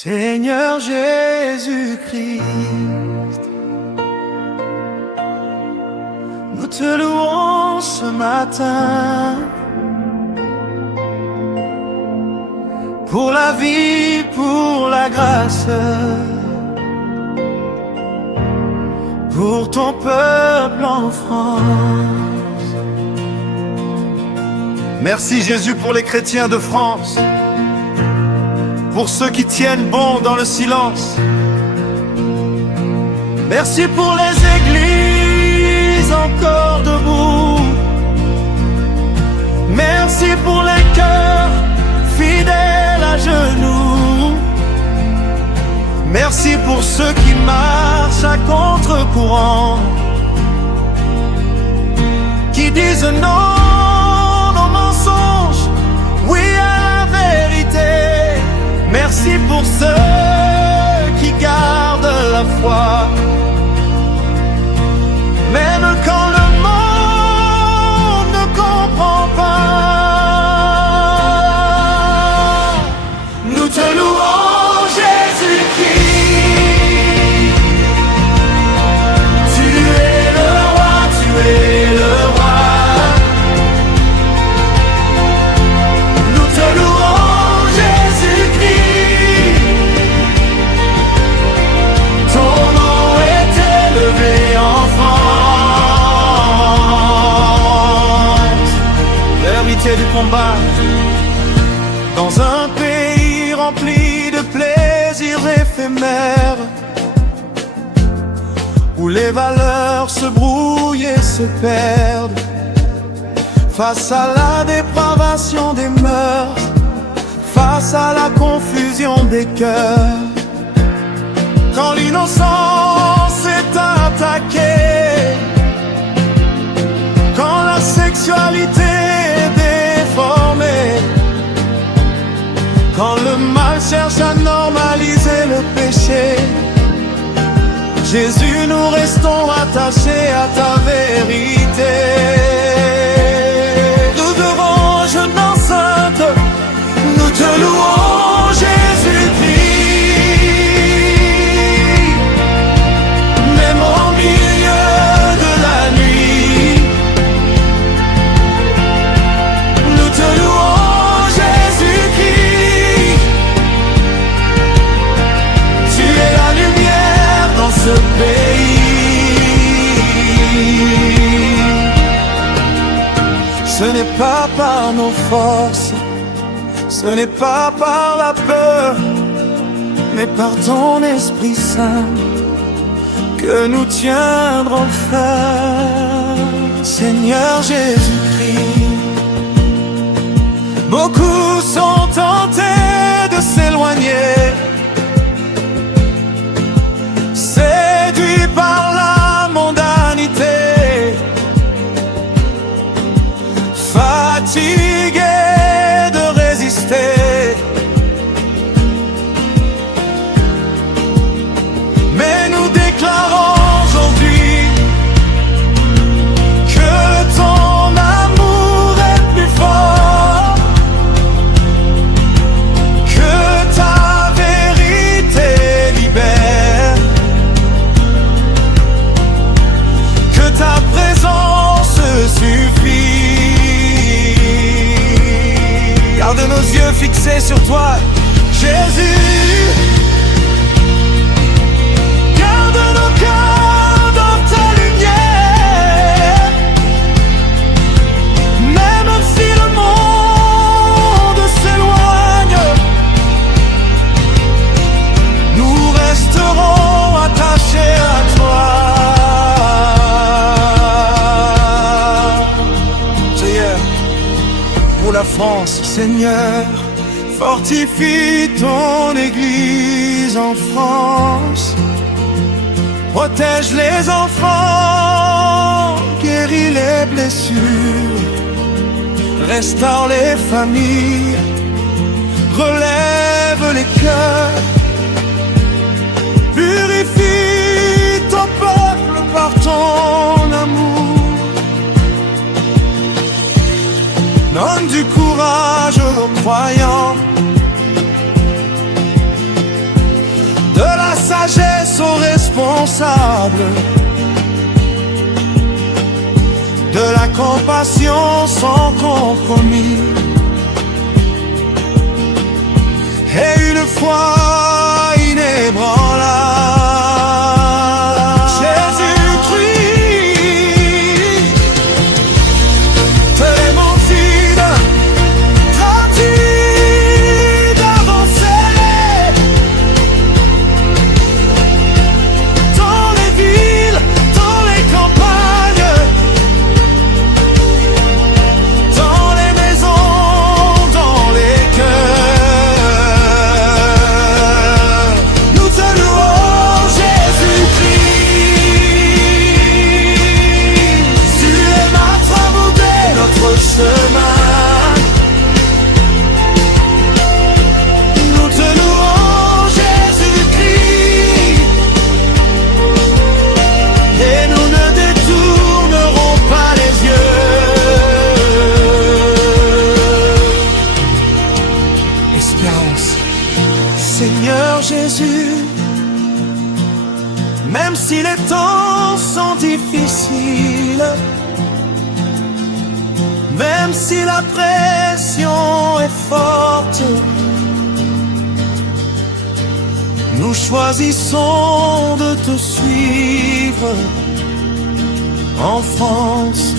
Seigneur Jésus-Christ, nous te louons ce matin pour la vie, pour la grâce, pour ton peuple en France. Merci Jésus pour les chrétiens de France, pour ceux qui tiennent bon dans le silence. Merci pour les églises encore debout. Merci pour les cœurs fidèles à genoux. Merci pour ceux qui marchent à contre-courant, qui disent non aux mensonges, oui à la vérité. Merci pour ceux qui gardent la foi, même quand le monde ne comprend pas. Nous te louons, Jésus-Christ. Tu es le roi, tu es le roi. Nous te louons, Jésus-Christ. Ton nom est élevé en France. Vérité du combat dans un pays rempli de plaisirs éphémères, où les valeurs se brouillent et se perdent, face à la dépravation des mœurs, face à la confusion des cœurs. Quand l'innocence est attaquée, quand la sexualité est déformée, quand le mal cherche à normaliser le péché, Jésus, nous restons attachés à ta vérité. Nous devons, jeune enceinte, nous te louons, Jésus-Christ. Même au milieu de la nuit, nous te louons, Jésus-Christ. Tu es la lumière dans ce pays. Ce n'est pas par nos forces, ce n'est pas par la peur, mais par ton Esprit Saint que nous tiendrons ferme. Seigneur Jésus-Christ, beaucoup sont tentés de s'éloigner, séduits par la mondanité, fatigués de résister. Mais nous déclarons aujourd'hui que ton amour est plus fort, que ta vérité libère, que ta présence suffit. Garde nos yeux fixés sur toi, Jésus. Garde nos cœurs dans ta lumière, même si le monde s'éloigne, nous resterons attachés à toi. Seigneur, pour la France, Seigneur, fortifie ton Église en France. Protège les enfants, guéris les blessures, restaure les familles, relève les cœurs, purifie ton peuple par ton amour. Donne du courage aux croyants, irresponsable, de la compassion sans compromis, et une foi inébranlable. Jésus-Christ, Clémentine, traduit d'avancer dans les villes, dans les campagnes, dans les maisons, dans les cœurs. Nous te louons, Jésus-Christ. Tu es notre beauté, notre chemin. Nous te louons, Jésus-Christ. Et nous ne détournerons pas les yeux. Espérance. Seigneur Jésus, même si les temps sont difficiles, même si la pression est forte, nous choisissons de te suivre en France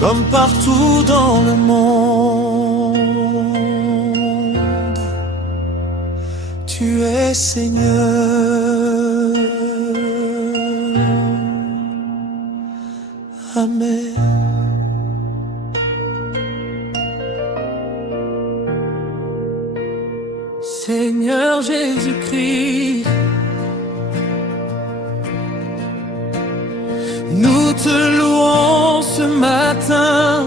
comme partout dans le monde. Tu es Seigneur. Amen. Seigneur Jésus-Christ, nous te louons ce matin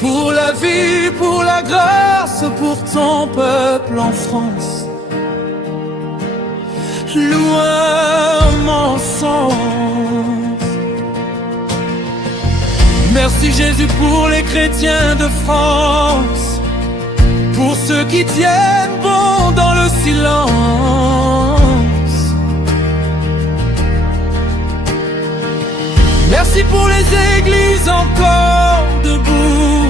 pour la vie, pour la grâce, pour ton peuple en France. Louange en sens. Merci Jésus pour les chrétiens de France, pour ceux qui tiennent bon dans le silence. Merci pour les églises encore debout.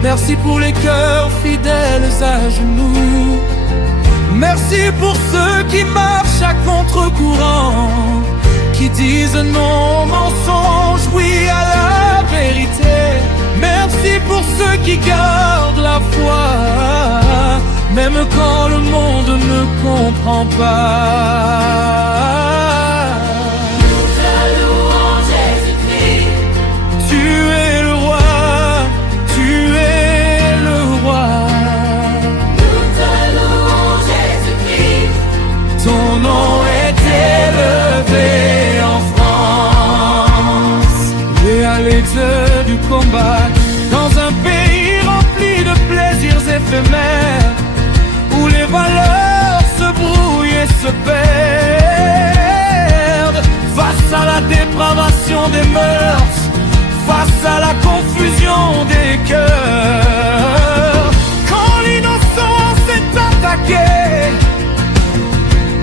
Merci pour les cœurs fidèles à genoux. Merci pour ceux qui marchent à contre-courant, qui disent non au mensonge, oui à la vérité. Merci pour ceux qui gardent la foi, même quand le monde ne comprend pas. Nous te louons, Jésus-Christ. Tu es le roi, tu es le roi. Nous te louons, Jésus-Christ. Ton nom est élevé en France. Et à l'état du combat, dans un pays rempli de plaisirs éphémères, où les valeurs se brouillent et se perdent, face à la dépravation des mœurs, face à la confusion des cœurs, quand l'innocence est attaquée,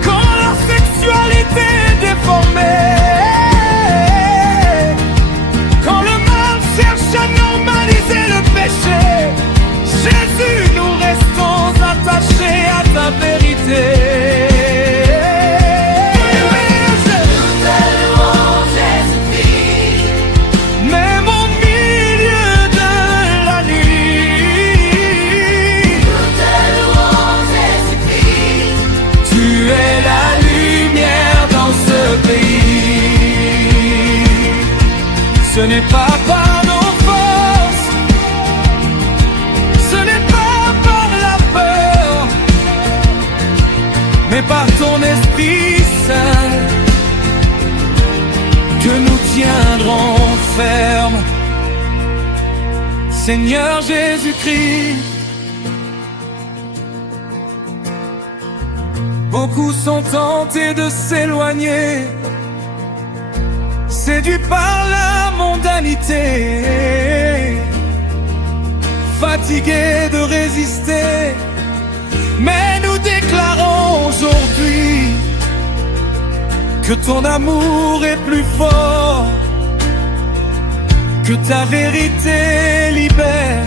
quand la sexualité est déformée, quand le mal cherche à normaliser le péché, Jésus, nous restons attachés à ta vérité. Nous te louons, Jésus-Christ. Même au milieu de la nuit, Nous te louons, Jésus-Christ. tu es la lumière dans ce pays. Ce n'est pas par nos forces, ce n'est pas par la peur, mais par ton Esprit Saint que nous tiendrons ferme. Seigneur Jésus-Christ, beaucoup sont tentés de s'éloigner, séduits par la mondanité, fatigués de résister. Mais nous déclarons aujourd'hui que ton amour est plus fort, que ta vérité libère,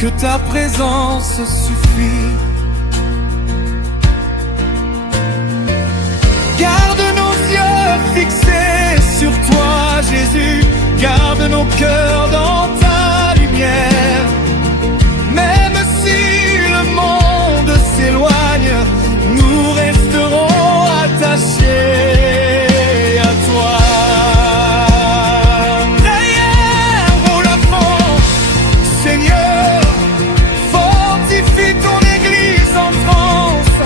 que ta présence suffit. Garde nos yeux fixés sur toi, Jésus. Garde nos cœurs dans ta lumière. Même si le monde s'éloigne, nous resterons attachés à toi. Derrière au lafond, Seigneur, fortifie ton Église en France.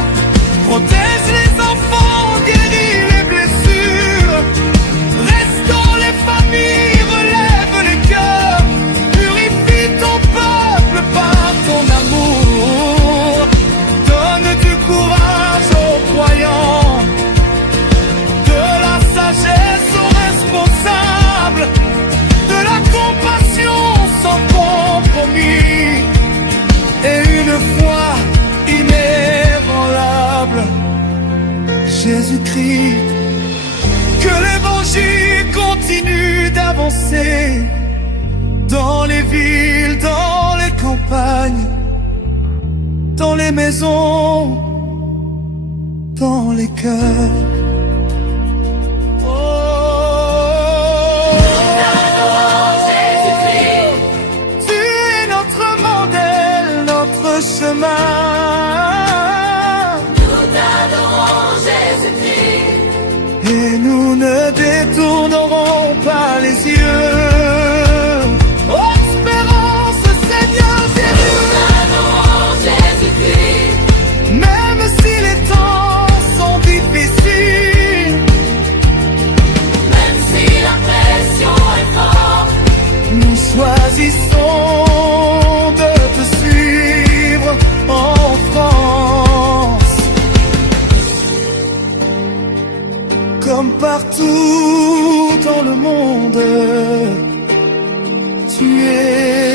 Protège les enfants, guéris les blessures. Restaure les familles, relève les cœurs. Purifie ton peuple par ton amour. Donne du courage aux croyants, de la sagesse aux responsables, de la compassion sans compromis et une foi inébranlable. Jésus-Christ, que l'évangile continue d'avancer dans les villes, dans les campagnes, dans les maisons, dans les cœurs. Jésus-Christ, Tu es notre modèle, notre chemin. nous t'adorons, Jésus-Christ. Et nous ne détournerons pas les yeux. Oh, espérance, Seigneur Jésus. Nous t'adorons, Jésus-Christ. Même si les temps sont difficiles, Même si la pression est forte, nous choisissons de te suivre en France. Comme partout dans le monde, tu es